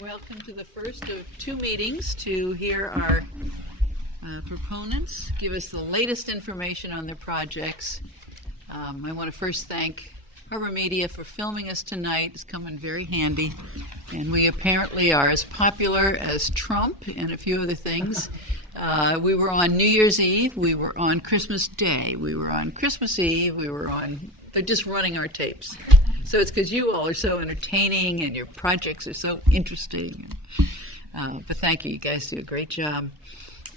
Welcome to the first of two meetings to hear our proponents give us the latest information on their projects. I want to first thank Harbor Media for filming us tonight. It's come in very handy. And we apparently are as popular as Trump and a few other things. We were on New Year's Eve. We were on Christmas Day. We were on Christmas Eve. They're just running our tapes. So it's because you all are so entertaining and your projects are so interesting. But thank you. You guys do a great job.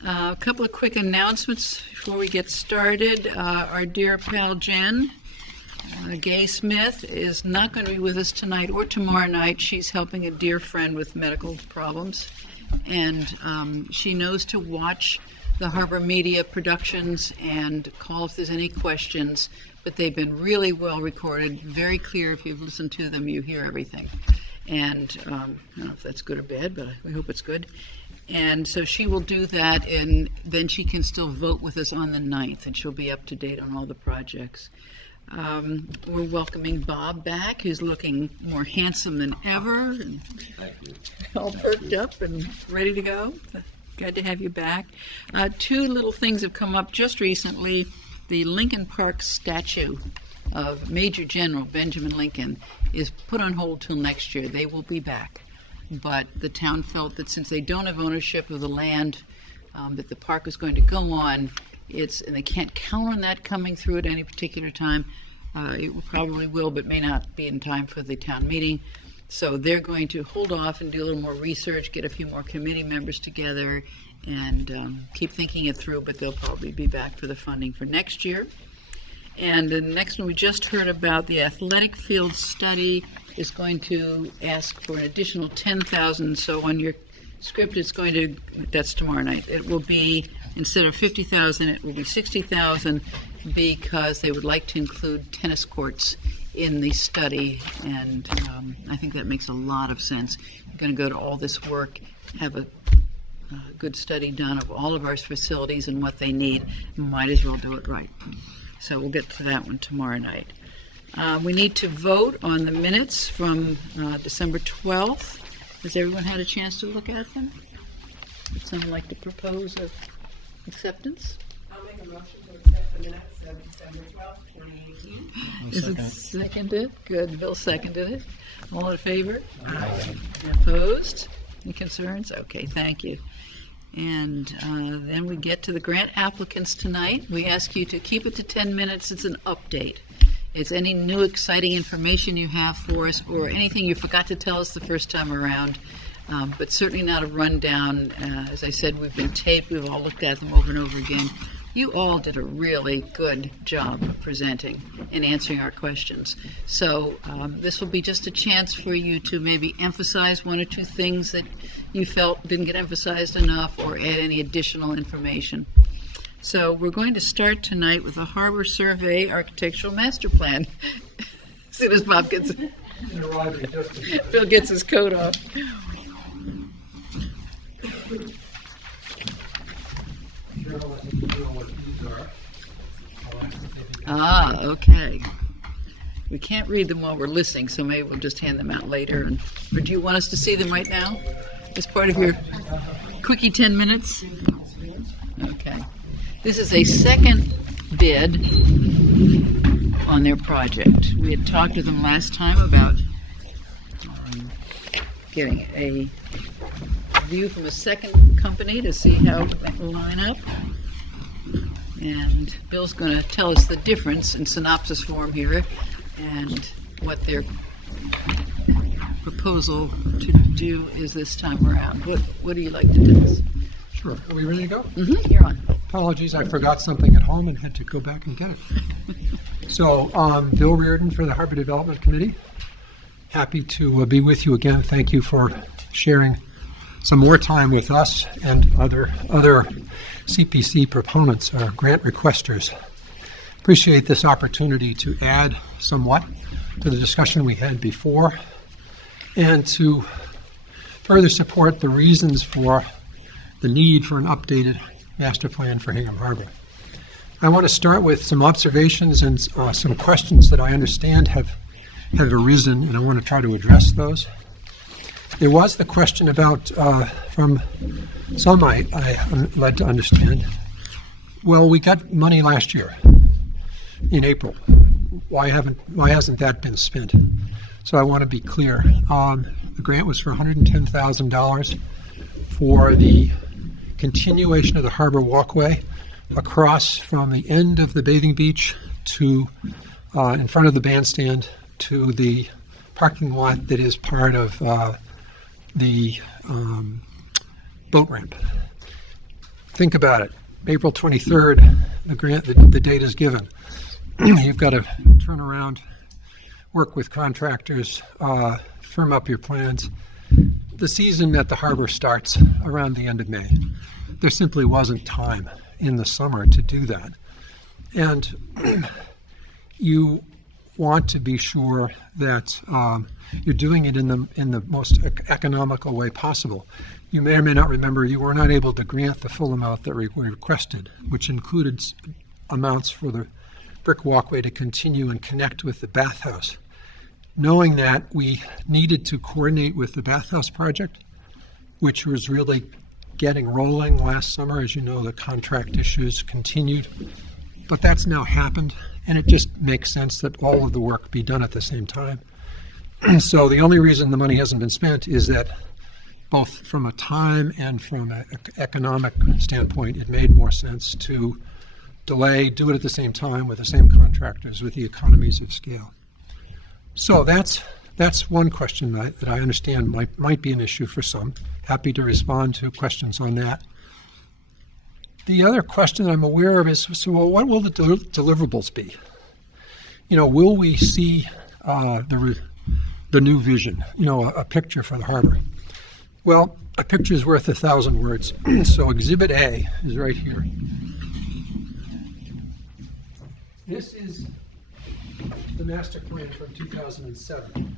A couple of quick announcements before we get started. Our dear pal Jen, Gay Smith, is not going to be with us tonight or tomorrow night. She's helping a dear friend with medical problems. And she knows to watch the Harbor Media productions and call if there's any questions. But they've been really well recorded, very clear. If you've listened to them, you hear everything. And I don't know if that's good or bad, but we hope it's good. And so she will do that, and then she can still vote with us on the 9th, and she'll be up to date on all the projects. We're welcoming Bob back, who's looking more handsome than ever, and Thank you. all perked up and ready to go. Glad to have you back. Two little things have come up just recently. The Lincoln Park statue of Major General Benjamin Lincoln is put on hold till next year. They will be back. But the town felt that since they don't have ownership of the land that the park is going to go on, and they can't count on that coming through at any particular time. It probably will, but may not be in time for the town meeting. So they're going to hold off and do a little more research, get a few more committee members together, and keep thinking it through, but they'll probably be back for the funding for next year. And the next one we just heard about, the athletic field study is going to ask for an additional $10,000. So on your script, that's tomorrow night. It will be, instead of $50,000, it will be $60,000 because they would like to include tennis courts in the study. And I think that makes a lot of sense. You're going to go to all this work, have a good study done of all of our facilities and what they need. Might as well do it right. So we'll get to that one tomorrow night. We need to vote on the minutes from December 12th. Has everyone had a chance to look at them? Would someone like to propose acceptance? I'll make a motion to accept the minutes of December 12th, 2018. Is it seconded? Good. Bill seconded it. All in favor? Aye. Opposed? Any concerns? Okay, thank you. And then we get to the grant applicants tonight. We ask you to keep it to 10 minutes. It's an update. It's any new exciting information you have for us or anything you forgot to tell us the first time around, but certainly not a rundown. As I said, we've been taped. We've all looked at them over and over again. You all did a really good job of presenting and answering our questions. So this will be just a chance for you to maybe emphasize one or two things that you felt didn't get emphasized enough or add any additional information. So we're going to start tonight with the Harbor Survey Architectural Master Plan. As soon as Bob gets Bill gets his coat off. Okay. We can't read them while we're listening, so maybe we'll just hand them out later. Or do you want us to see them right now as part of your quickie 10 minutes? Okay. This is a second bid on their project. We had talked to them last time about getting a view from a second company to see how that will line up. And Bill's going to tell us the difference in synopsis form here and what their proposal to do is this time around. What do you like to tell us? Sure. Are we ready to go? Mm-hmm. You're on. Apologies, I forgot something at home and had to go back and get it. So, Bill Reardon for the Harbor Development Committee. Happy to be with you again. Thank you for sharing some more time with us and other CPC proponents or grant requesters. Appreciate this opportunity to add somewhat to the discussion we had before and to further support the reasons for the need for an updated master plan for Hingham Harbor. I want to start with some observations and some questions that I understand have arisen, and I want to try to address those. There was the question about, from some I'm led to understand, well, we got money last year in April. Why hasn't that been spent? So I want to be clear. The grant was for $110,000 for the continuation of the harbor walkway across from the end of the bathing beach to in front of the bandstand to the parking lot that is part of the boat ramp. Think about it. April 23rd, the date is given. You've got to turn around, work with contractors, firm up your plans. The season at the harbor starts around the end of May. There simply wasn't time in the summer to do that. And you want to be sure that you're doing it in the most economical way possible. You may or may not remember you were not able to grant the full amount that we requested, which included amounts for the brick walkway to continue and connect with the bathhouse. Knowing that, we needed to coordinate with the bathhouse project, which was really getting rolling last summer. As you know, the contract issues continued, but that's now happened, and it just makes sense that all of the work be done at the same time. So the only reason the money hasn't been spent is that both from a time and from an economic standpoint, it made more sense to delay, do it at the same time with the same contractors, with the economies of scale. So that's one question that I understand might be an issue for some. Happy to respond to questions on that. The other question that I'm aware of is, so what will the deliverables be? Will we see the new vision, a picture for the harbor? Well, a picture is worth 1,000 words. So Exhibit A is right here. This is the master plan from 2007.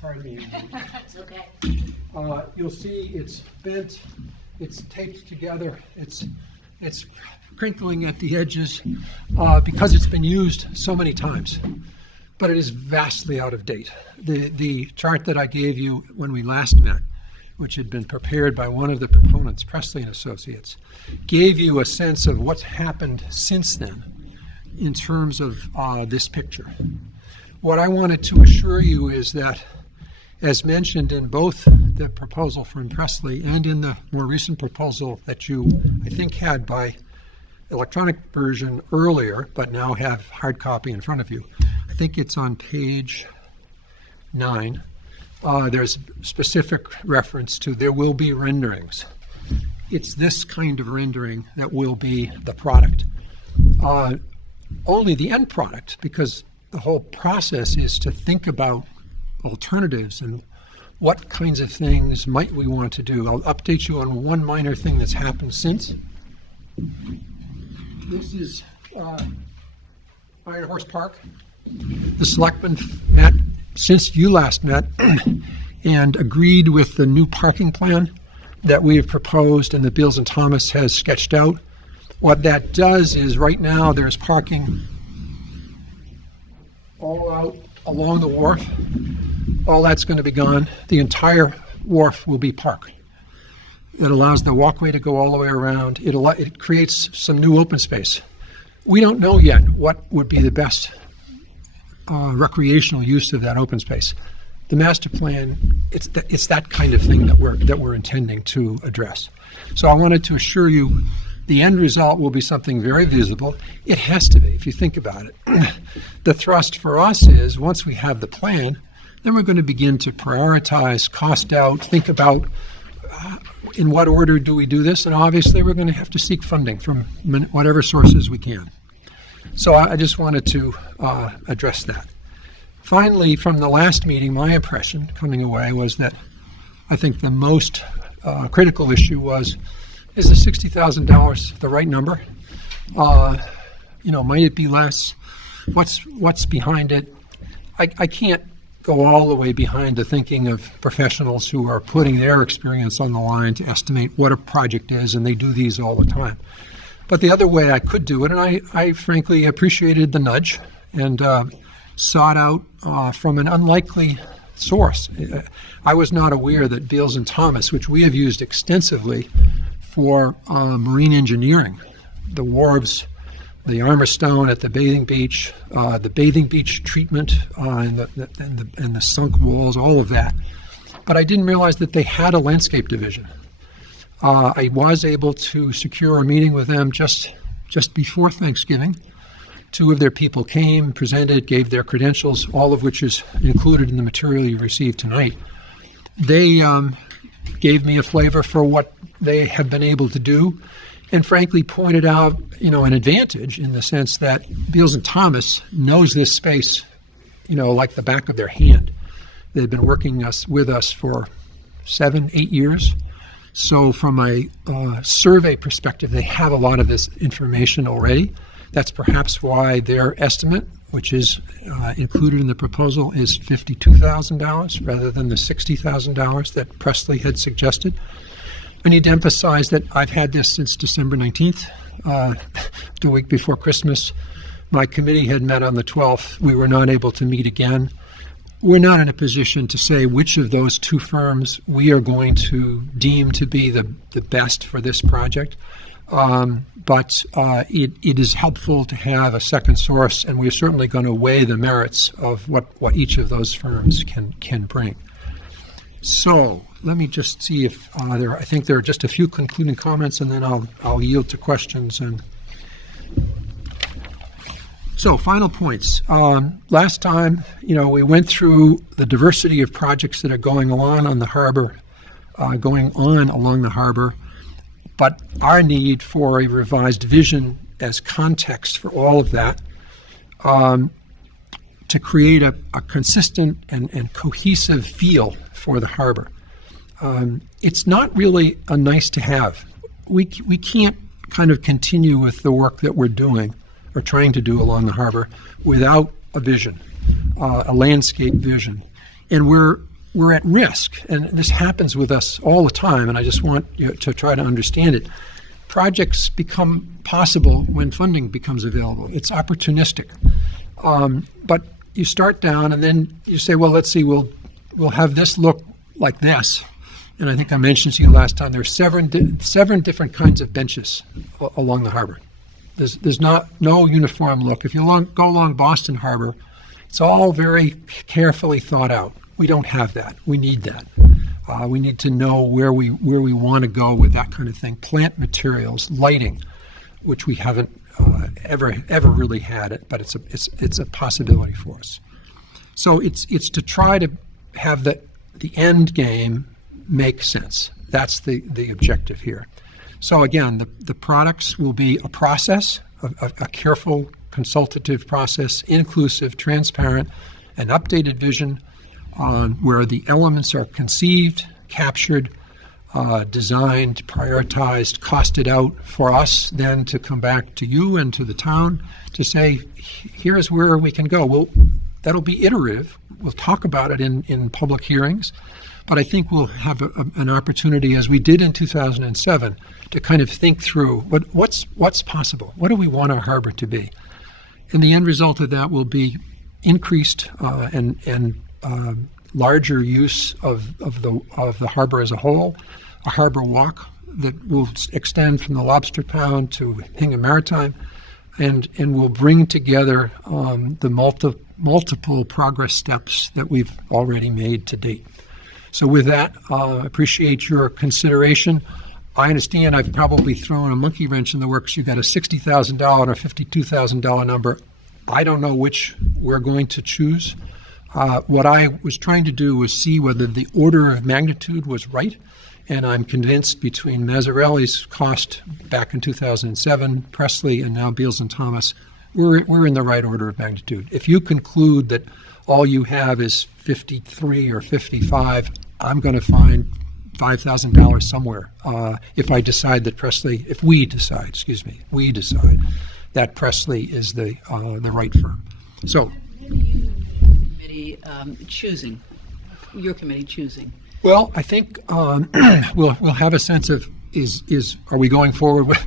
Pardon me. It's okay. You'll see it's bent, it's taped together, it's crinkling at the edges because it's been used so many times. But it is vastly out of date. The chart that I gave you when we last met, which had been prepared by one of the proponents, Presley and Associates, gave you a sense of what's happened since then in terms of this picture. What I wanted to assure you is that, as mentioned in both the proposal from Presley and in the more recent proposal that you, I think, had by electronic version earlier, but now have hard copy in front of you, I think it's on page 9. There's specific reference to there will be renderings. It's this kind of rendering that will be the product. Only the end product, because the whole process is to think about alternatives and what kinds of things might we want to do. I'll update you on one minor thing that's happened since. This is Iron Horse Park. The selectmen met since you last met and agreed with the new parking plan that we have proposed and that Beals and Thomas has sketched out. What that does is right now there's parking all out along the wharf. All that's going to be gone. The entire wharf will be park. It allows the walkway to go all the way around. It creates some new open space. We don't know yet what would be the best recreational use of that open space. The master plan, it's that kind of thing that we're intending to address. So I wanted to assure you the end result will be something very visible. It has to be, if you think about it. The thrust for us is, once we have the plan, then we're going to begin to prioritize, cost out, think about in what order do we do this, and obviously we're going to have to seek funding from whatever sources we can. So I just wanted to address that. Finally, from the last meeting, my impression coming away was that I think the most critical issue is the $60,000 the right number? Might it be less? What's behind it? I can't go all the way behind the thinking of professionals who are putting their experience on the line to estimate what a project is, and they do these all the time. But the other way I could do it, and I frankly appreciated the nudge and sought out from an unlikely source. I was not aware that Beals and Thomas, which we have used extensively for marine engineering, the wharves, the armor stone at the bathing beach treatment, and the sunk walls, all of that. But I didn't realize that they had a landscape division. I was able to secure a meeting with them just before Thanksgiving. 2 of their people came, presented, gave their credentials, all of which is included in the material you received tonight. They gave me a flavor for what they have been able to do, and frankly pointed out, an advantage in the sense that Beals and Thomas knows this space, like the back of their hand. They've been working with us for 7-8 years. So from a survey perspective, they have a lot of this information already. That's perhaps why their estimate, which is included in the proposal, is $52,000 rather than the $60,000 that Presley had suggested. I need to emphasize that I've had this since December 19th, the week before Christmas. My committee had met on the 12th. We were not able to meet again. We're not in a position to say which of those 2 firms we are going to deem to be the best for this project. But it is helpful to have a second source, and we're certainly going to weigh the merits of what each of those firms can bring. So let me just see if I think there are just a few concluding comments, and then I'll yield to questions. And so final points. Last time, we went through the diversity of projects that are going on the harbor, along the harbor. But our need for a revised vision as context for all of that, to create a consistent and cohesive feel for the harbor. It's not really a nice to have. We can't kind of continue with the work that we're doing or trying to do along the harbor without a vision, a landscape vision. And we're at risk, and this happens with us all the time, and I just want you to try to understand it. Projects become possible when funding becomes available. It's opportunistic. But you start down, and then you say, well, let's see, we'll have this look like this. And I think I mentioned to you last time, there are seven different kinds of benches along the harbor. There's no uniform look. If you go along Boston Harbor, it's all very carefully thought out. We don't have that. We need that. We need to know where we want to go with that kind of thing. Plant materials, lighting, which we haven't ever really had it, but it's a possibility for us. So it's to try to have the end game make sense. That's the objective here. So again, the products will be a process, a careful, consultative process, inclusive, transparent, an updated vision where the elements are conceived, captured, designed, prioritized, costed out for us then to come back to you and to the town to say, here's where we can go. That'll be iterative. We'll talk about it in public hearings, but I think we'll have an opportunity, as we did in 2007, to kind of think through what's possible. What do we want our harbor to be? And the end result of that will be increased and larger use of the harbor as a whole, a harbor walk that will extend from the Lobster Pound to Hingham Maritime, and will bring together the multiple progress steps that we've already made to date. So with that, I appreciate your consideration. I understand I've probably thrown a monkey wrench in the works. You've got a $60,000 and a $52,000 number. I don't know which we're going to choose. What I was trying to do was see whether the order of magnitude was right, and I'm convinced between Mazzarelli's cost back in 2007, Presley, and now Beals and Thomas, we're in the right order of magnitude. If you conclude that all you have is 53 or 55, I'm going to find $5,000 somewhere. If we decide that Presley is the right firm. So. Your committee choosing? Well, I think we'll have a sense of are we going forward with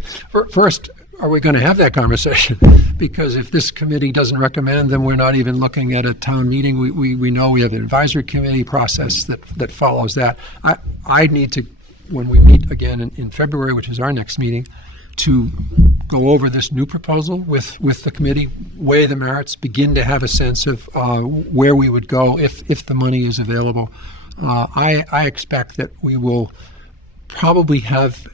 first? are we going to have that conversation? Because if this committee doesn't recommend, then we're not even looking at a town meeting. We know we have an advisory committee process that follows that. I need to, when we meet again in February, which is our next meeting, to go over this new proposal with the committee, weigh the merits, begin to have a sense of where we would go if the money is available. I expect that we will probably have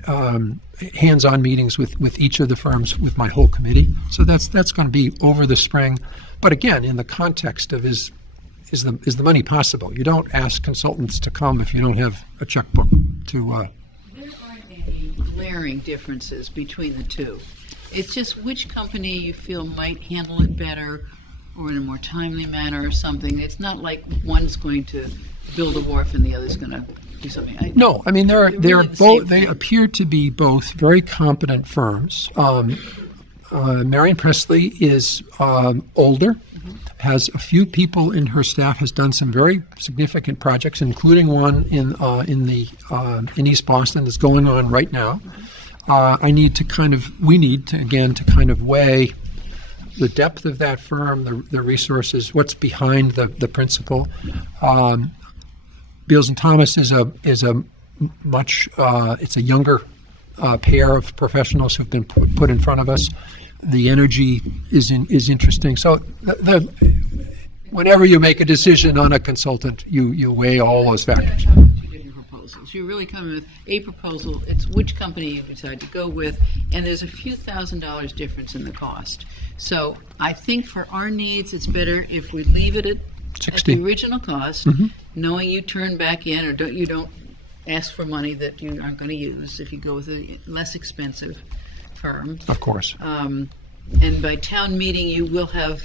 hands-on meetings with each of the firms with my whole committee. So that's going to be over the spring. But again, in the context of is the money possible? You don't ask consultants to come if you don't have a checkbook to. There aren't any glaring differences between the two. It's just which company you feel might handle it better or in a more timely manner or something. It's not like one's going to build a wharf and the other's going to do something. No, I mean they're really both. They appear to be both very competent firms. Marion Presley is older, has a few people in her staff, has done some very significant projects, including one in East Boston that's going on right now. We need to kind of weigh the depth of that firm, the resources, what's behind the principal. Beals and Thomas is a much it's a younger pair of professionals who've been put in front of us. The energy is interesting. So whenever you make a decision on a consultant, you weigh all those factors. Two different proposals. You're really coming with a proposal. It's which company you decide to go with, and there's a few $1,000s difference in the cost. So I think for our needs, it's better if we leave it at 60. the original cost, knowing you turn back in or you don't ask for money that you aren't going to use if you go with a less expensive firm. Of course. And by town meeting, you will have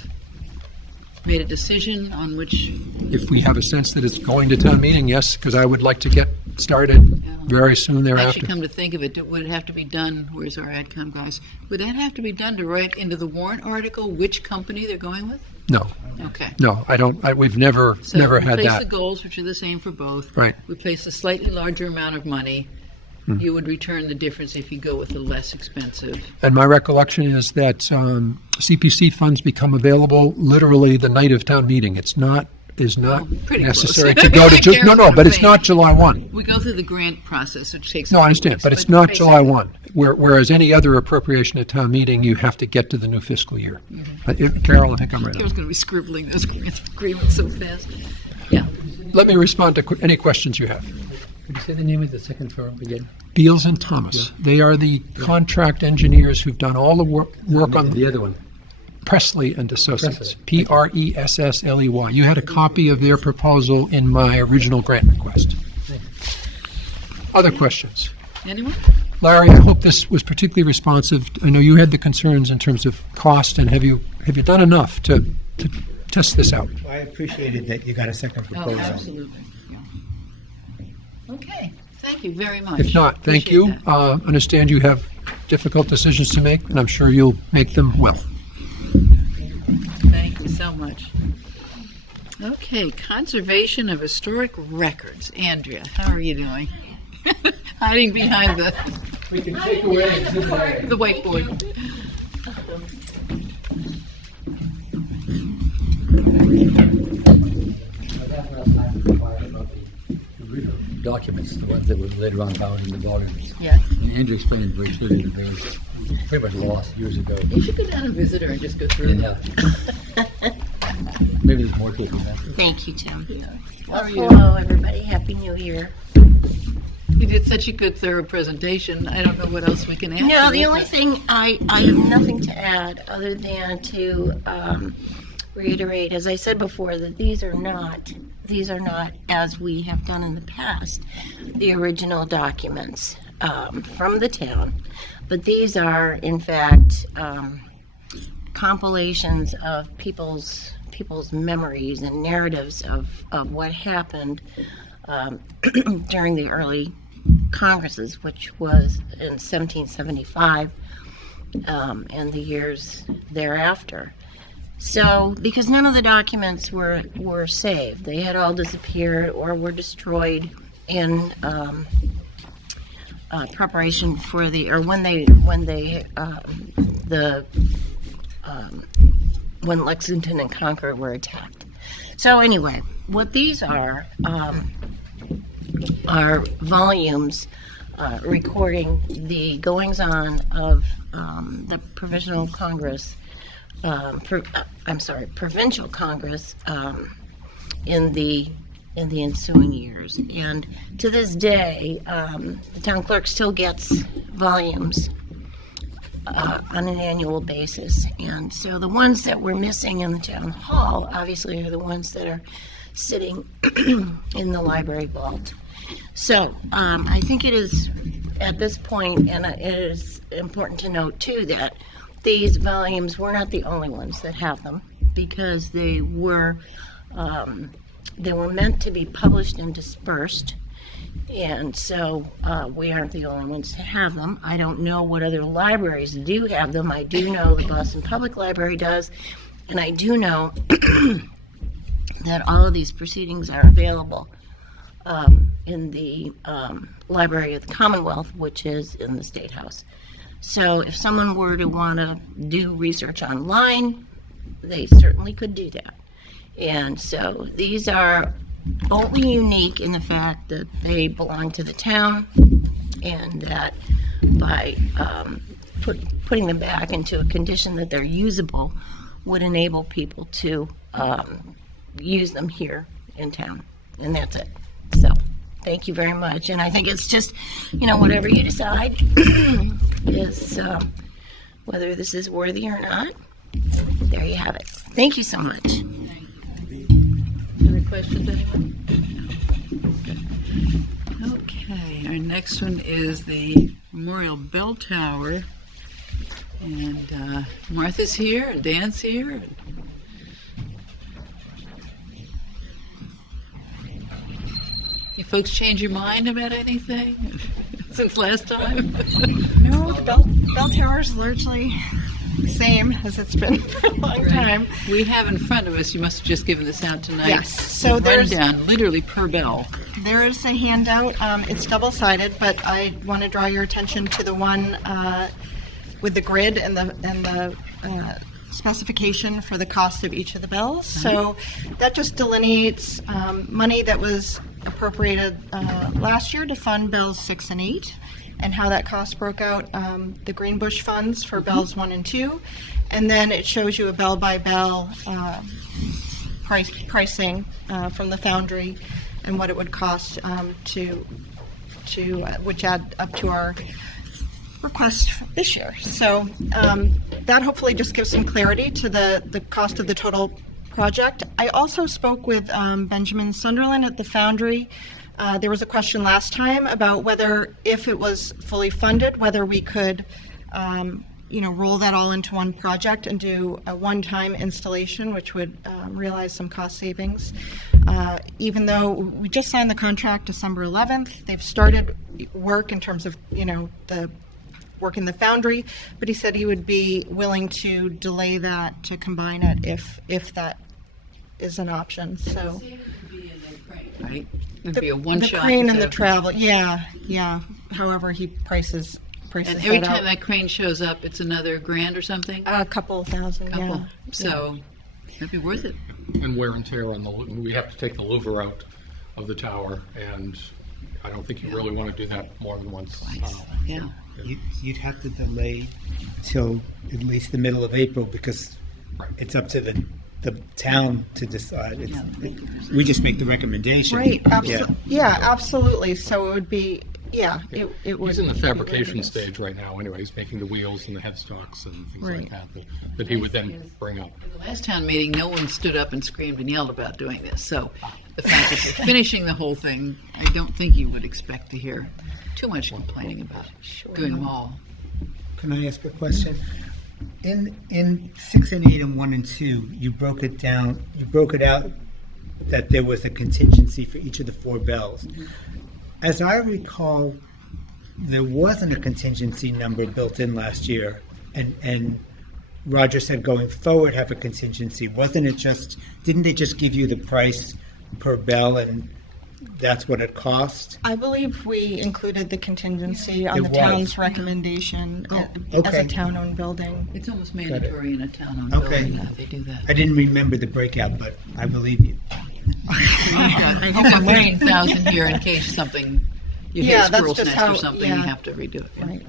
made a decision on which. If we have a sense that it's going to town meeting, yes, because I would like to get started very soon thereafter. Actually, come to think of it, would it have to be done? Where's our AdCom guys? Would that have to be done to write into the warrant article which company they're going with? No. Okay. No, I don't. We've never had we place that. the goals, which are the same for both. Right. We place a slightly larger amount of money. You would return the difference if you go with the less expensive. And my recollection is that CPC funds become available literally the night of town meeting. It's not pretty necessary close. to go to Careful but it's saying. not July 1. We go through the grant process, which takes. No, I a few understand, weeks, but it's not July basically- 1. Whereas any other appropriation at town meeting, you have to get to the new fiscal year. Carol, I think I'm right. Carol's going to be scribbling those grant agreements so fast. Yeah. Let me respond to any questions you have. Could you say the name of the second firm again? Beals and Thomas. They are the contract engineers who've done all the work on The other one. Presley and Associates. Presley. Pressley. You had a copy of their proposal in my original grant request. Other questions? Anyone? Larry, I hope this was particularly responsive. I know you had the concerns in terms of cost, and have you done enough to test this out? I appreciated that you got a second Oh, proposal. absolutely. Yeah. Okay. Thank you very much. If not, thank Appreciate you. that. Understand you have difficult decisions to make, and I'm sure you'll make them well. Thank you so much. Okay, conservation of historic records. Andrea, how are you doing? Hiding behind We can take away the whiteboard. Documents, the ones that were later on found in the volumes. Yeah. And Andrew explained very clearly that they were pretty much lost years ago. You should go down and visit her and just go through them. Maybe there's more to it than that. Thank you, Tim. How are you? Hello, everybody. Happy New Year. You did such a good, thorough presentation. I don't know what else we can add. No, to the it, only but- thing I have nothing to add other than to reiterate, as I said before, that these are not as we have done in the past, the original documents from the town, but these are in fact compilations of people's memories and narratives of what happened during the early Congresses, which was in 1775 and the years thereafter. So, because none of the documents were saved, they had all disappeared or were destroyed in preparation for when Lexington and Concord were attacked. So anyway, what these are volumes recording the goings-on of the Provincial Congress in the ensuing years. And to this day, the town clerk still gets volumes on an annual basis. And so the ones that we're missing in the town hall, obviously, are the ones that are sitting in the library vault. So I think it is at this point, and it is important to note too, that these volumes were not the only ones that have them, because they were meant to be published and dispersed. And so we aren't the only ones to have them. I don't know what other libraries do have them. I do know the Boston Public Library does, and I do know that all of these proceedings are available in the Library of the Commonwealth, which is in the State House. So if someone were to want to do research online, they certainly could do that. And so these are only unique in the fact that they belong to the town, and that by putting them back into a condition that they're usable would enable people to use them here in town. And that's it. So thank you very much. And I think it's just, whatever you decide is whether this is worthy or not. There you have it. Thank you so much. Other questions, anyone? Okay, our next one is the Memorial Bell Tower. And Martha's here, and Dan's here. You folks change your mind about anything since last time? No, the bell tower is largely the same as it's been for a long time. We have in front of us, you must have just given this out tonight. Yes, so there's rundown, literally per bell. There is a handout. It's double-sided, but I want to draw your attention to the one with the grid and the specification for the cost of each of the bells. So that just delineates money that was appropriated last year to fund bells 6 and 8, and how that cost broke out. The Greenbush funds for bells 1 and 2, and then it shows you a bell by bell pricing from the foundry and what it would cost to which add up to our request this year. So that hopefully just gives some clarity to the cost of the total project. I also spoke with Benjamin Sunderland at the Foundry. There was a question last time about whether, if it was fully funded, whether we could roll that all into one project and do a one-time installation, which would realize some cost savings. Even though we just signed the contract December 11th, they've started work in terms of, the work in the foundry, but he said he would be willing to delay that to combine it if that is an option. So Right? It'd be a one-shot. The crane and the travel, yeah. However, he prices and every that time out. that crane shows up, it's another $1,000 or something. A couple thousand, yeah. So it'd be worth it. And wear and tear on we have to take the louver out of the tower, and I don't think you really want to do that more than once. Yeah. You'd have to delay till at least the middle of April, because it's up to the town to decide. We just make the recommendation. Right, absolutely. So it would be, it would. He's in the fabrication stage right now anyway. He's making the wheels and the headstocks and things like that he would then bring up. At the last town meeting, no one stood up and screamed and yelled about doing this. So the fact that you're finishing the whole thing, I don't think you would expect to hear too much complaining about doing them all. Can I ask a question? In 6 and 8 and 1 and 2, you broke it down. You broke it out that there was a contingency for each of the 4 bells. As I recall, there wasn't a contingency number built in last year, and Roger said going forward have a contingency. Wasn't it just? Didn't they just give you the price per bell, and that's what it cost? I believe we included the contingency on It the was. town's recommendation as okay. a town-owned building. It's almost mandatory in a town-owned Okay. building. Yeah, they do that. I didn't remember the breakout, but I believe you. I hope I'm weighing 1,000 here in case something, you Yeah, hit a that's squirrel's just nest how- or something, yeah. you have to redo it. Right.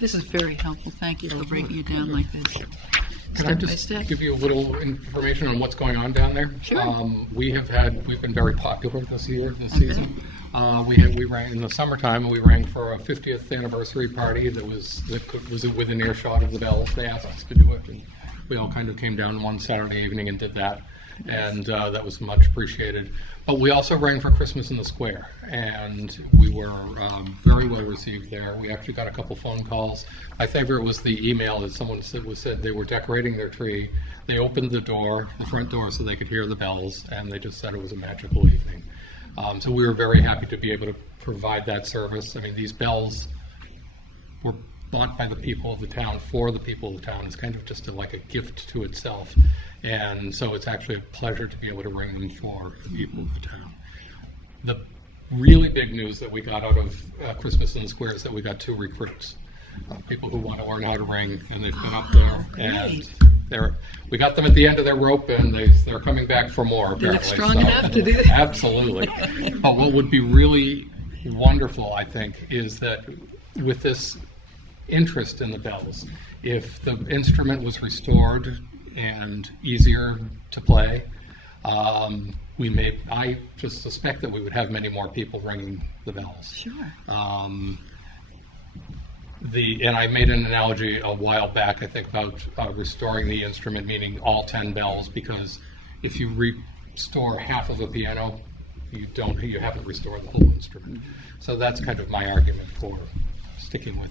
This is very helpful. Thank you for breaking it down like this. Can I Step by just step. give you a little information on what's going on down there? Sure. We've been very popular this season. We ran in the summertime. We rang for a 50th anniversary party that was within earshot of the bells. They asked us to do it, and we all kind of came down one Saturday evening and did that, and that was much appreciated. But we also rang for Christmas in the Square, and we were very well received there. We actually got a couple phone calls. My favorite was the email that someone said they were decorating their tree. They opened the front door, so they could hear the bells, and they just said it was a magical evening. So we were very happy to be able to provide that service. I mean, these bells were bought by the people of the town for the people of the town. It's kind of just like a gift to itself. And so it's actually a pleasure to be able to ring them for the people of the town. The really big news that we got out of Christmas in the Square is that we got 2 recruits, people who want to learn how to ring, and they've been up there. And we got them at the end of their rope, and they're coming back for more, They look apparently. strong enough to do that. Absolutely. But what would be really wonderful, I think, is that with this interest in the bells, if the instrument was restored and easier to play, I just suspect that we would have many more people ringing the bells. Sure. And I made an analogy a while back, I think, about restoring the instrument, meaning all 10 bells, because if you restore half of a piano, you haven't restored the whole instrument. So that's kind of my argument for sticking with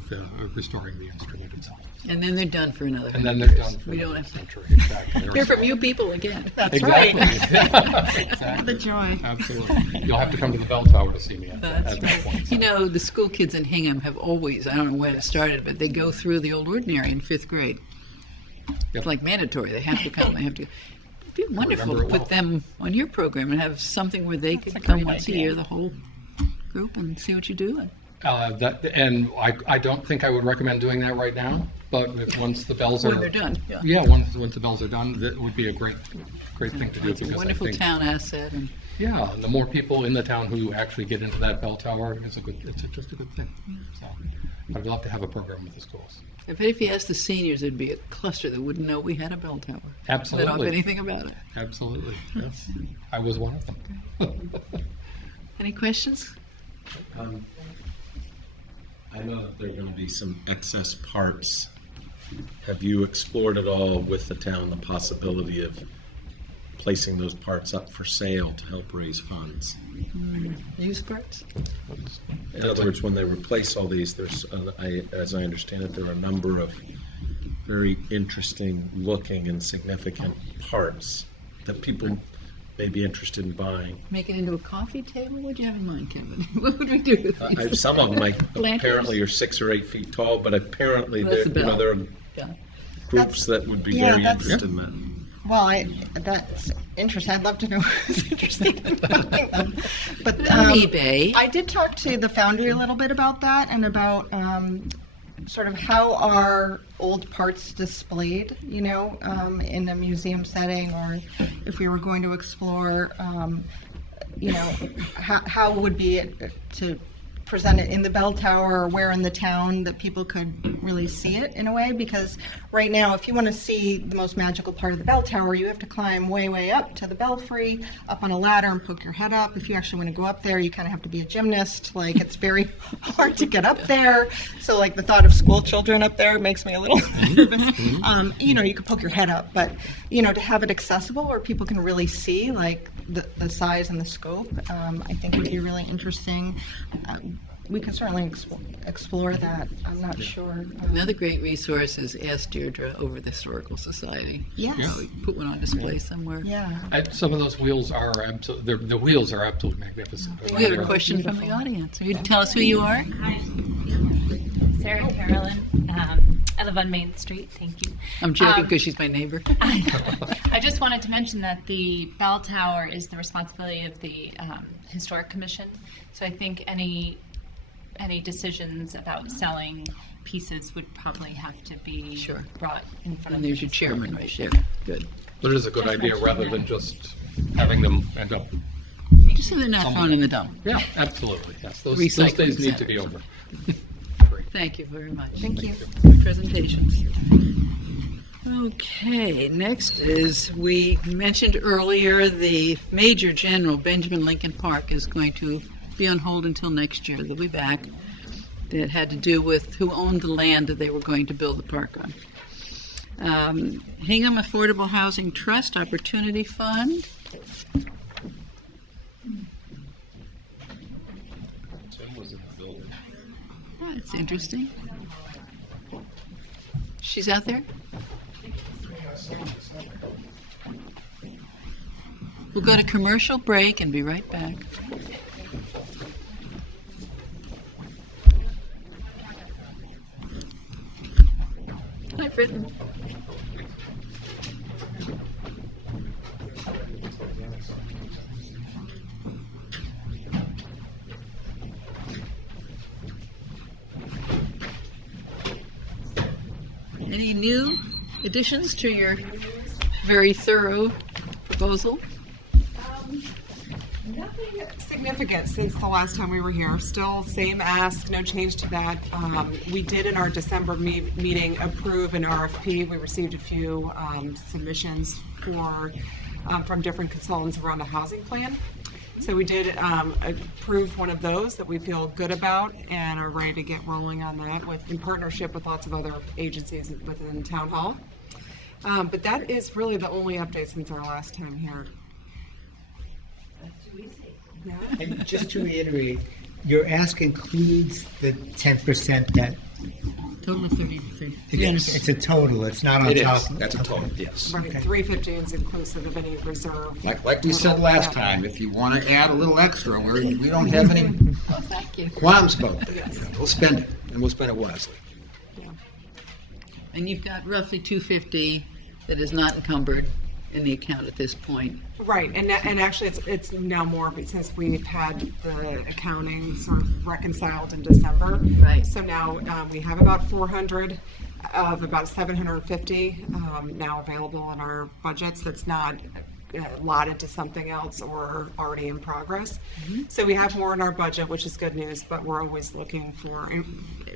restoring the instrument itself. And then they're done for another. And then 100 they're years. done for We another don't have to century. Exactly. hear from you people again. That's Exactly. right. Exactly. The joy. Absolutely. You'll have to come to the bell tower to see me at that point. You know, the school kids in Hingham have always, I don't know when it started, but they go through the Old Ordinary in 5th grade. It's like mandatory. They have to come. They have to. It'd be wonderful to remember it put well. them on your program and have something where they could come once a year, the whole group, and see what you're doing. I don't think I would recommend doing that right now, but once the bells When are they're done. yeah, once the bells are done, that would be a great thing to do. It's a because wonderful I think, town asset. And yeah, the more people in the town who actually get into that bell tower, it's just a good thing. So I'd love to have a program with the schools. I bet if you asked the seniors, there'd be a cluster that wouldn't know we had a bell tower. Absolutely. They don't know anything about it. Absolutely, yes. I was one of them. Any questions? I know that there are going to be some excess parts. Have you explored at all with the town the possibility of placing those parts up for sale to help raise funds? Used parts? In other words, when they replace all these, there's, as I understand it, there are a number of very interesting looking and significant parts that people may be interested in buying. Make it into a coffee table? What do you have in mind, Kevin? What would we do with these? Some of them Planters? apparently are 6 or 8 feet tall, but apparently That's the bell. there are Yeah. groups that would be Yeah, very that's- interested in that. Well, that's interesting. I'd love to know who's interested in buying them. But On eBay. I did talk to the Foundry a little bit about that and about sort of how are old parts displayed, in a museum setting, or if we were going to explore, how would be it to present it in the bell tower or where in the town that people could really see it in a way, because right now if you want to see the most magical part of the bell tower, you have to climb way up to the belfry, up on a ladder and poke your head up. If you actually want to go up there, you kind of have to be a gymnast. Like, it's very hard to get up there. So like the thought of school children up there makes me a little nervous. You could poke your head up, but to have it accessible where people can really see like the size and the scope, I think would be really interesting. We could certainly explore that. I'm not sure. Another great resource is Ask Deirdre over the Historical Society. Yes. We put one on display somewhere. Yeah. Some of those wheels are absolutely, the wheels are absolutely magnificent. We have a question from the audience. Will you tell us who you are? Hi, Sarah Carolyn. I live on Main Street. Thank you. I'm joking because she's my neighbor. I just wanted to mention that the bell tower is the responsibility of the Historic Commission. So I think any decisions about selling pieces would probably have to be Sure. brought in front And of there's the your chairman right there. Good. But it is a good idea rather than just having them end up. Just so they're not thrown in the dump. Yeah, absolutely. Yes, those Recycling days need to centers. be over. Thank you very much. Thank you. Good presentations. Okay, next is, we mentioned earlier, the Major General Benjamin Lincoln Park is going to be on hold until next year. They'll be back. That had to do with who owned the land that they were going to build the park on. Hingham Affordable Housing Trust Opportunity Fund. Oh, that's interesting. She's out there? We'll go to commercial break and be right back. Hi, Britton. Any new additions to your very thorough proposal? Nothing significant since the last time we were here. Still same ask, no change to that. We did in our December meeting approve an RFP. We received a few submissions from different consultants around the housing plan. So we did approve one of those that we feel good about and are ready to get rolling on that in partnership with lots of other agencies within Town Hall. But that is really the only update since our last time here. Yeah. And just to reiterate, your ask includes the 10% that. Total of 30. It's a total. It's not on It top. is. That's a total, yes. Right, 350 is inclusive of any reserve. Like we said last time, if you want to add a little extra, we don't have any Well, thank you. qualms about that. We'll spend it, and we'll spend it wisely. And you've got roughly 250 that is not encumbered in the account at this point. Right, and actually it's now more since we've had the accounting sort of reconciled in December. Right. So now we have about 400 of about 750 now available in our budgets that's not allotted to something else or already in progress. Mm-hmm. So we have more in our budget, which is good news, but we're always looking for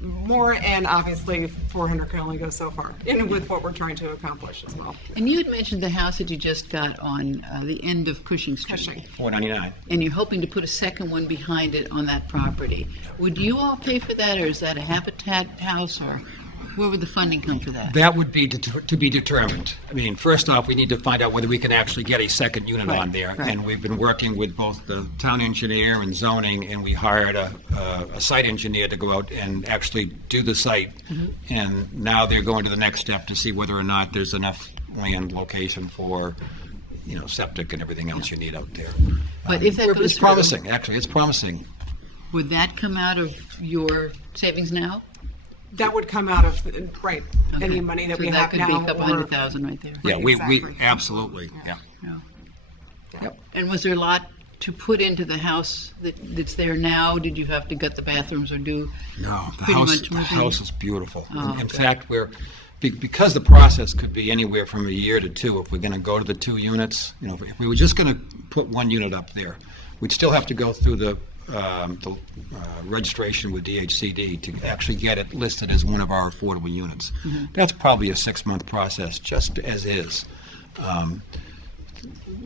more, and obviously 400 can only go so far in with what we're trying to accomplish as well. And you had mentioned the house that you just got on the end of Cushing Street. Cushing. $499. And you're hoping to put a second one behind it on that property. Would you all pay for that, or is that a Habitat house, or where would the funding come for that? That would be to be determined. I mean, first off, we need to find out whether we can actually get a second unit on there. right. And we've been working with both the town engineer and zoning, and we hired a site engineer to go out and actually do the site. Mm-hmm. And now they're going to the next step to see whether or not there's enough land location for, septic and everything else you need out there. But if that goes It's through, promising, actually. It's promising. would that come out of your savings now? That would come out of, right, Okay. any money that So we have that now. could be a couple or- $100,000 right there. Yeah, we Exactly. absolutely, yeah. Yeah. Yep. And was there a lot to put into the house that's there now? Did you have to gut the bathrooms or do? No, the Pretty house, much the moving. house is beautiful. Oh, In okay. fact, because the process could be anywhere from a year to two, if we're going to go to the 2 units, if we were just going to put 1 unit up there, we'd still have to go through the registration with DHCD to actually get it listed as one of our affordable units. Mm-hmm. That's probably a 6-month process, just as is.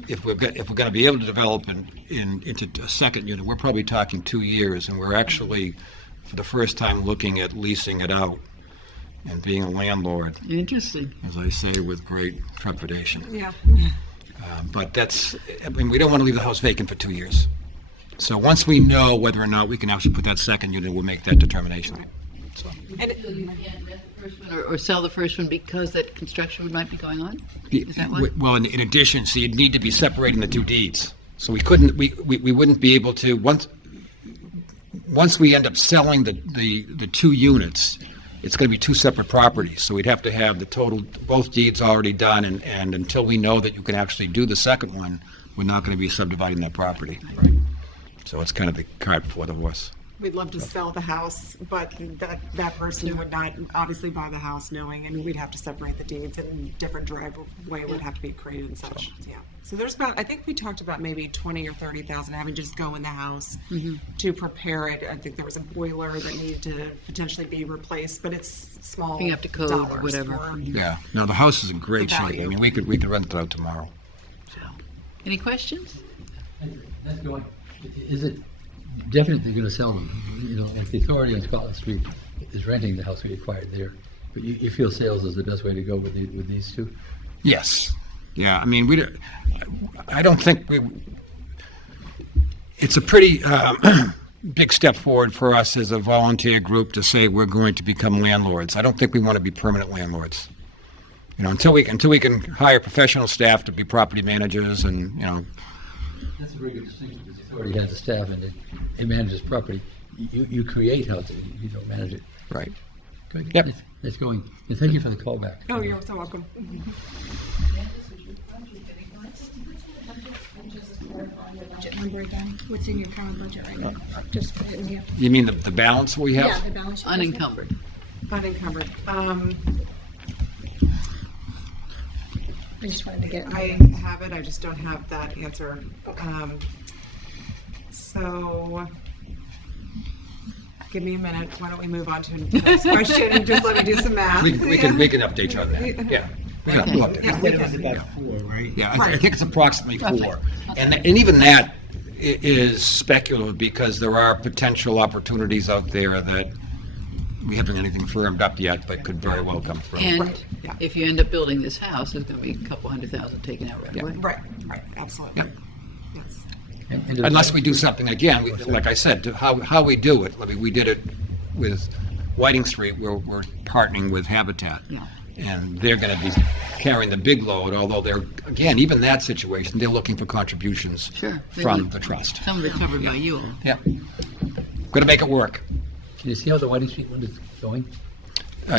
If we're going to be able to develop into a second unit, we're probably talking 2 years, and we're actually, for the first time, looking at leasing it out and being a landlord, Interesting. as I say, with great trepidation. Yeah. But we don't want to leave the house vacant for 2 years. So once we know whether or not we can actually put that second unit, we'll make that determination. So, And Or sell the first one because that construction might be going on? Is that what? well, in addition, so you'd need to be separating the 2 deeds. So we wouldn't be able to, once we end up selling the 2 units, it's going to be two separate properties, so we'd have to have the total, both deeds already done, and until we know that you can actually do the second one, we're not going to be subdividing that property. So it's kind of the cart before the horse. We'd love to sell the house, but that person would not obviously buy the house knowing, and we'd have to separate the deeds, and different driveway would have to be created and such. Yeah. So there's about, I think we talked about maybe 20 or 30,000 having to just go in the house to prepare it. I think there was a boiler that needed to potentially be replaced, but it's small. You have to code or whatever. Yeah. No, the house is in great shape. I mean, we could rent it out tomorrow. Any questions? That's going. Is it definitely going to sell them? You know, if the authority on Scotland Street is renting the house we acquired there, but you feel sales is the best way to go with these two? Yes. Yeah. I mean, I don't think it's a pretty big step forward for us as a volunteer group to say we're going to become landlords. I don't think we want to be permanent landlords. You know, until we can hire professional staff to be property managers, and you know. That's a very good distinction, because the authority has a staff and it manages property. You create housing, you don't manage it. Right. Good. Yep. That's going. And thank you for the call back. Oh, you're so welcome. Budget number again. What's in your current budget right now? Just put it in here. You mean the balance we have? Yeah, the balance sheet. Unencumbered. Unencumbered. I just wanted to get. I have it. I just don't have that answer. So, give me a minute. Why don't we move on to the next question and just let me do some math? We can update you on that. Yeah. Okay. We'll update. You said it was about 4, right? Yeah, I think it's approximately 4. And even that is speculative, because there are potential opportunities out there that we haven't anything firmed up yet, but could very well come through. And if you end up building this house, there's going to be a couple $100,000 taken out right away. Right, absolutely. Yep. Yes. Unless we do something again, like I said, how we do it. I mean, we did it with Whiting Street, where we're partnering with Habitat. Yeah. And they're going to be carrying the big load, although they're, again, even that situation, they're looking for contributions from the trust. Some of it covered by you all. Yeah. Going to make it work. Can you see how the Whiting Street one is going?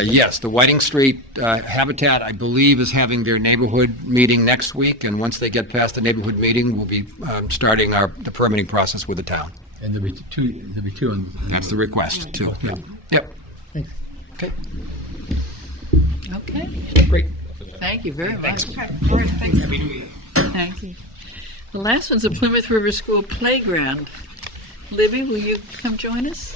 Yes, the Whiting Street Habitat, I believe, is having their neighborhood meeting next week, and once they get past the neighborhood meeting, we'll be starting the permitting process with the town. And there'll be two on. That's the request, too. Okay. Yeah. Yep. Thanks. Okay. Okay. Great. Thank you very much. Okay. All right. Thanks. Thank you. The last one's the Plymouth River School Playground. Libby, will you come join us?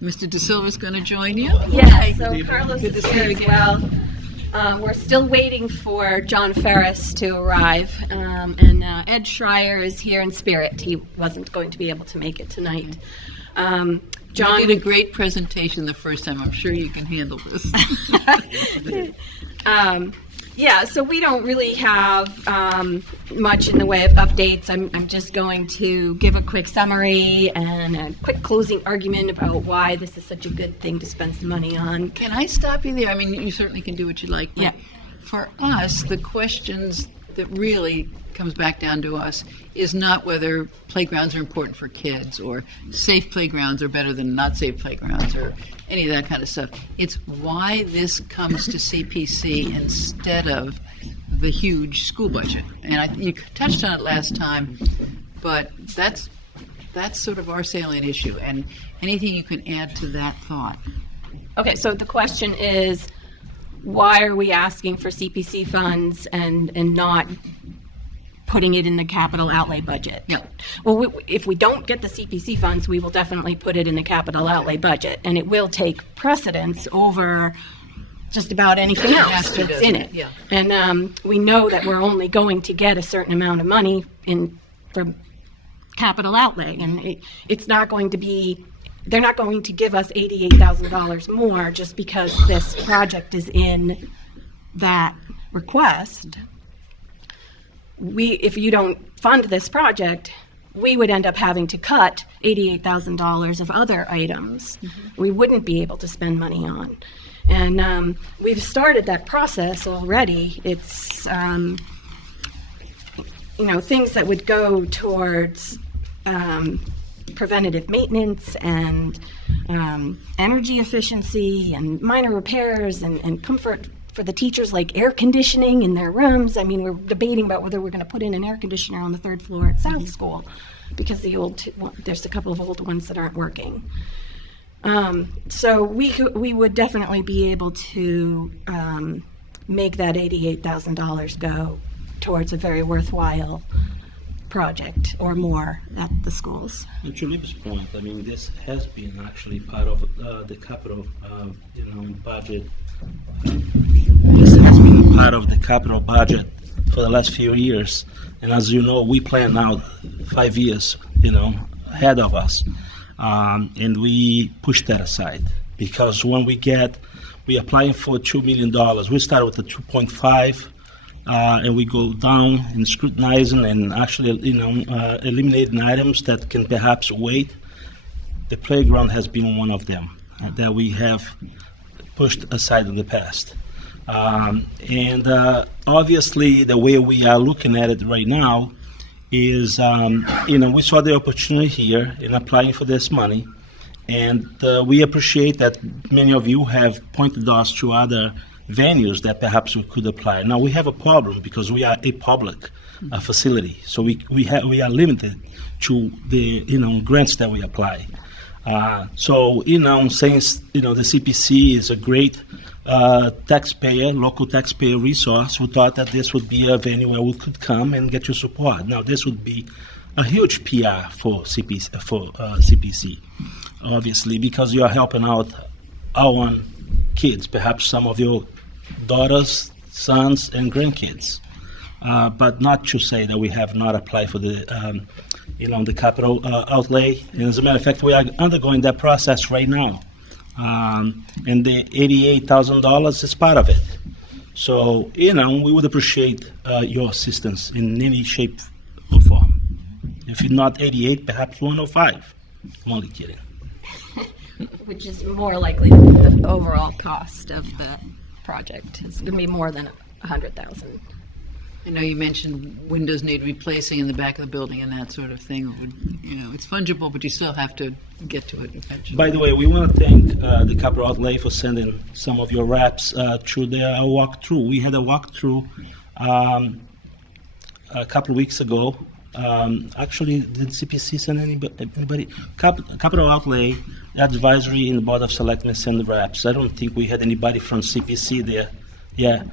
Mr. De Silva's going to join you? Yeah, so Carlos Good to is see here you as again. well. We're still waiting for John Ferris to arrive, and Ed Schreier is here in spirit. He wasn't going to be able to make it tonight. John You did a great presentation the first time. I'm sure you can handle this. Yeah, so we don't really have much in the way of updates. I'm just going to give a quick summary and a quick closing argument about why this is such a good thing to spend some money on. Can I stop you there? I mean, you certainly can do what you like. But Yeah. For us, the questions that really comes back down to us is not whether playgrounds are important for kids or safe playgrounds are better than not safe playgrounds or any of that kind of stuff. It's why this comes to CPC instead of the huge school budget. And you touched on it last time, but that's sort of our salient issue. And anything you can add to that thought. Okay, so the question is, why are we asking for CPC funds and not putting it in the capital outlay budget? Yeah. Well, if we don't get the CPC funds, we will definitely put it in the capital outlay budget, and it will take precedence over just about anything else that's in it. Yeah. And we know that we're only going to get a certain amount of money from capital outlay, and it's not going to be. They're not going to give us $88,000 more just because this project is in that request. If you don't fund this project, we would end up having to cut $88,000 of other items we wouldn't be able to spend money on. And we've started that process already. It's things that would go towards preventative maintenance and energy efficiency and minor repairs and comfort for the teachers, like air conditioning in their rooms. I mean, we're debating about whether we're going to put in an air conditioner on the 3rd floor at South School because there's a couple of old ones that aren't working. So we would definitely be able to make that $88,000 go towards a very worthwhile project or more at the schools. And to Libby's point, I mean, this has been actually part of the capital, budget. This has been part of the capital budget for the last few years. And as you know, we plan out 5 years, ahead of us. And we push that aside because when we applying for $2 million, we start with the 2.5, and we go down and scrutinizing and actually, eliminating items that can perhaps wait. The playground has been one of them that we have pushed aside in the past. And obviously, the way we are looking at it right now is, we saw the opportunity here in applying for this money, and we appreciate that many of you have pointed us to other venues that perhaps we could apply. Now, we have a problem because we are a public facility, so we are limited to the grants that we apply. So since the CPC is a great local taxpayer resource, we thought that this would be a venue where we could come and get your support. Now, this would be a huge PR for CPC, obviously, because you are helping out our own kids, perhaps some of your daughters, sons, and grandkids. But not to say that we have not applied for the the capital outlay. And as a matter of fact, we are undergoing that process right now. And the $88,000 is part of it. So, we would appreciate your assistance in any shape or form. If it's not 88, perhaps 105. I'm only kidding. Which is more likely the overall cost of the project. It's going to be more than $100,000. I know you mentioned windows need replacing in the back of the building and that sort of thing. It's fungible, but you still have to get to it eventually. By the way, we want to thank the capital outlay for sending some of your reps to their walkthrough. We had a walkthrough a couple of weeks ago. Actually, did CPC send anybody? Capital outlay, advisory, and the board of selectmen send reps. I don't think we had anybody from CPC there. Yeah.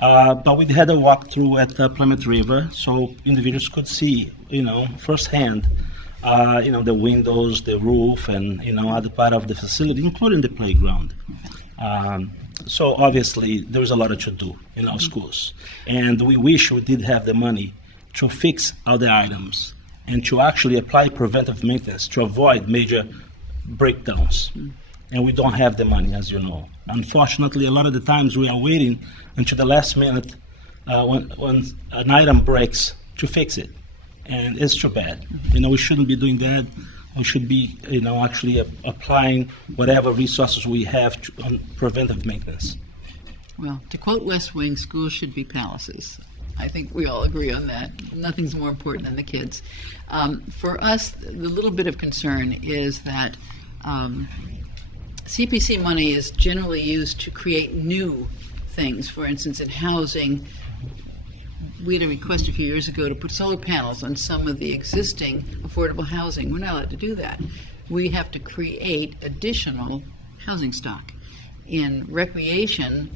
But we had a walkthrough at Plymouth River, so individuals could see, firsthand, the windows, the roof, and, other part of the facility, including the playground. So obviously, there's a lot to do in our schools. And we wish we did have the money to fix other items and to actually apply preventive maintenance to avoid major breakdowns. And we don't have the money, as you know. Unfortunately, a lot of the times we are waiting until the last minute when an item breaks to fix it. And it's too bad. We shouldn't be doing that. We should be, actually applying whatever resources we have on preventive maintenance. Well, to quote West Wing, schools should be palaces. I think we all agree on that. Nothing's more important than the kids. For us, the little bit of concern is that CPC money is generally used to create new things. For instance, in housing, we had a request a few years ago to put solar panels on some of the existing affordable housing. We're not allowed to do that. We have to create additional housing stock. In recreation,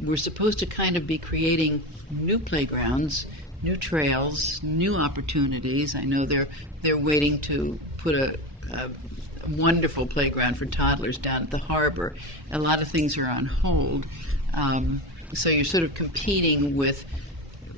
we're supposed to kind of be creating new playgrounds, new trails, new opportunities. I know they're waiting to put a wonderful playground for toddlers down at the harbor. A lot of things are on hold. So you're sort of competing with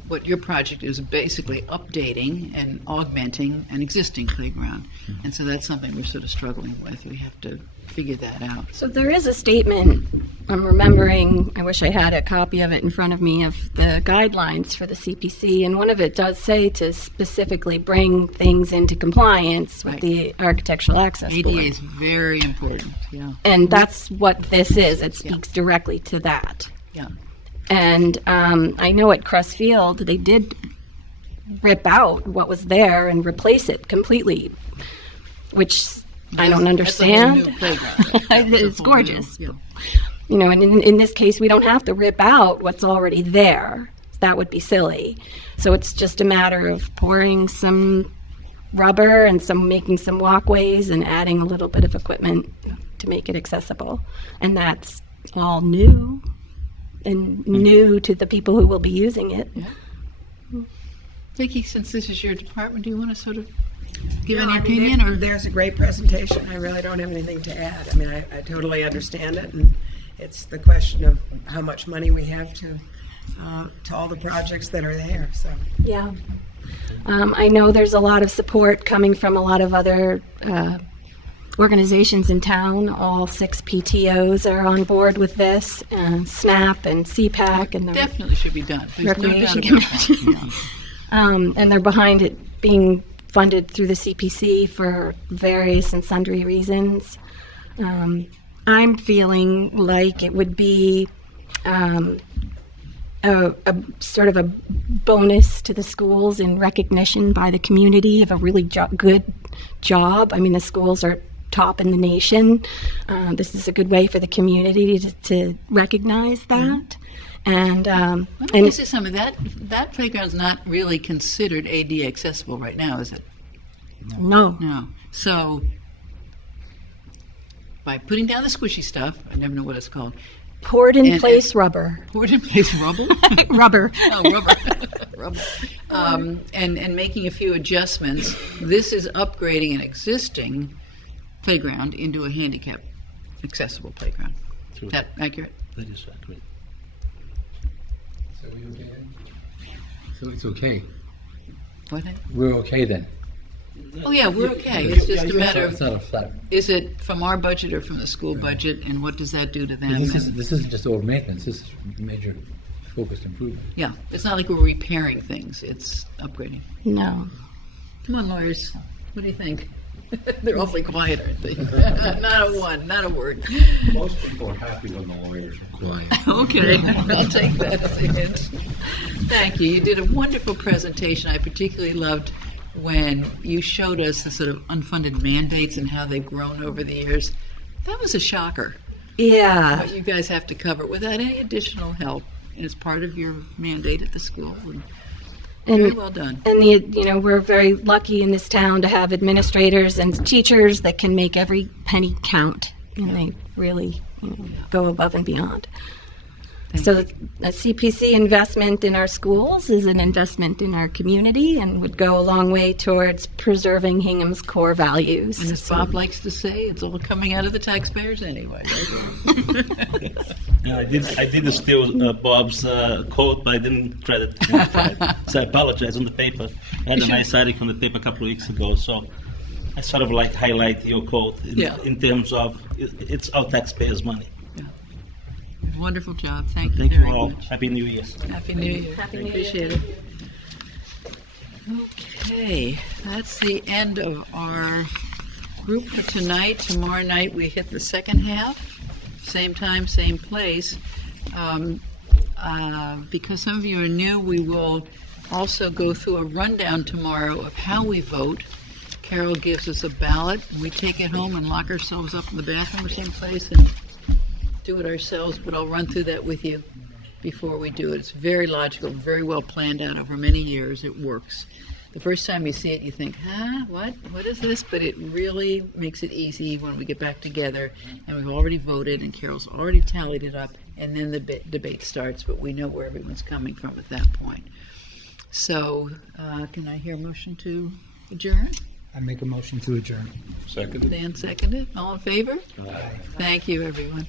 what your project is, basically updating and augmenting an existing playground. And so that's something we're sort of struggling with. We have to figure that out. So there is a statement, I'm remembering, I wish I had a copy of it in front of me, of the guidelines for the CPC, and one of it does say to specifically bring things into compliance with the Architectural Access Board. ADA is very important, yeah. And that's what this is. It speaks directly to that. Yeah. And I know at Crest Field they did rip out what was there and replace it completely, which I don't understand. That's a whole new playground. It's gorgeous. Yeah. You know, and in this case, we don't have to rip out what's already there. That would be silly. So it's just a matter of pouring some rubber and making some walkways and adding a little bit of equipment to make it accessible. And that's all new and new to the people who will be using it. Yeah. Vicki, since this is your department, do you want to sort of give Yeah, any I mean, opinion? Or there's a great presentation. I really don't have anything to add. I mean, I totally understand it, and it's the question of how much money we have to all the projects that are there. So Yeah. I know there's a lot of support coming from a lot of other organizations in town. All 6 PTOs are on board with this, and SNAP and CPAC and the definitely should be done. There's no doubt Recreation about Commission. that. And they're behind it being funded through the CPC for various and sundry reasons. I'm feeling like it would be a sort of a bonus to the schools in recognition by the community of a really good job. I mean, the schools are top in the nation. This is a good way for the community to recognize that. And Let me ask you something. That playground's not really considered AD accessible right now, is it? no. No. So by putting down the squishy stuff, I never know what it's called. Poured in And- place rubber. Poured in place rubble. Rubber. Oh, rubber. Rubble. And making a few adjustments. This is upgrading an existing playground into a handicap accessible playground. True. Is that accurate? That is accurate. So we okay then? So it's okay. What? We're okay then. Oh yeah, we're okay. It's just a matter It's of, not a flat. is it from our budget or from the school budget, and what does that do to them? This isn't just old maintenance. This is major focused improvement. Yeah, it's not like we're repairing things. It's upgrading. No. Come on, lawyers. What do you think? They're awfully quiet, aren't they? Not a one, not a word. Most people are happy when the lawyers are quiet. Okay, I'll take that as a hint. Thank you. You did a wonderful presentation. I particularly loved when you showed us the sort of unfunded mandates and how they've grown over the years. That was a shocker. Yeah. What you guys have to cover without any additional help. And it's part of your mandate at the school. And very well done. And we're very lucky in this town to have administrators and teachers that can make every penny count. And they really go above and beyond. So a CPC investment in our schools is an investment in our community and would go a long way towards preserving Hingham's core values. And as Bob likes to say, it's all coming out of the taxpayers anyway. Right? Yeah, I did steal Bob's quote, but I didn't credit him for it. So I apologize on the paper. I had a nice article on the paper a couple of weeks ago, so I sort of like highlight your quote in terms of it's our taxpayers' money. Wonderful job. Thank you Thank very you all. much. Happy New Year. Happy New Year. Happy New Year. Appreciate it. Okay, that's the end of our group for tonight. Tomorrow night we hit the second half. Same time, same place. Because some of you are new, we will also go through a rundown tomorrow of how we vote. Carol gives us a ballot. We take it home and lock ourselves up in the bathroom or someplace and do it ourselves, but I'll run through that with you before we do it. It's very logical, very well planned out over many years. It works. The first time you see it, you think, what is this? But it really makes it easy when we get back together and we've already voted and Carol's already tallied it up, and then the debate starts, but we know where everyone's coming from at that point. So can I hear a motion to adjourn? I make a motion to adjourn. Second. Dan seconded. All in favor? Aye. Thank you, everyone.